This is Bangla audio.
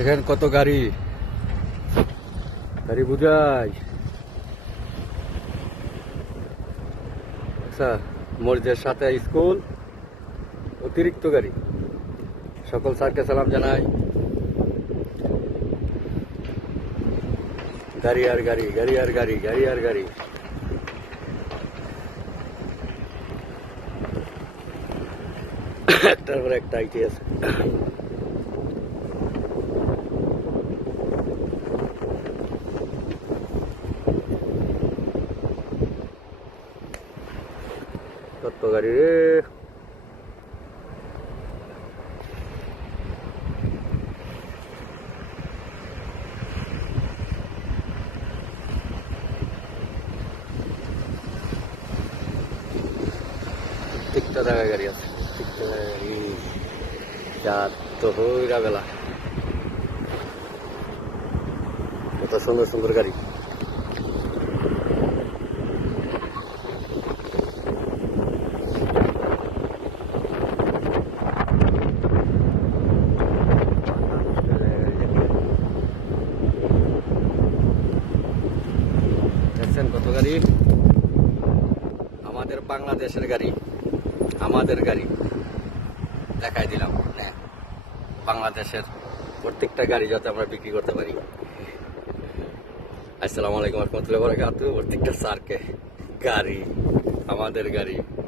এখানে কত গাড়ি গাড়ি বুঝাই। আচ্ছা, মসজিদের সাথে স্কুল, অতিরিক্ত গাড়ি। সকল স্যারকে সালাম জানাই। গাড়ি আর গাড়ি, গাড়ি আর গাড়ি, গাড়ি আর গাড়ি। একটার পর একটা আইটি আছে। কত গাড়ি রে। প্রত্যেকটা জায়গায় গাড়ি আছে, প্রত্যেকটা জায়গায় গাড়ি। চার তো হইরা বেলা, কত সুন্দর সুন্দর গাড়ি। দেখছেন কত গাড়ি। আমাদের বাংলাদেশের গাড়ি, আমাদের গাড়ি দেখাই দিলাম। বাংলাদেশের প্রত্যেকটা গাড়ি যাতে আমরা বিক্রি করতে পারি। আসসালামু আলাইকুম ওয়া রাহমাতুল্লাহি ওয়া বারাকাতুহু। প্রত্যেকটা স্যারকে গাড়ি, আমাদের গাড়ি।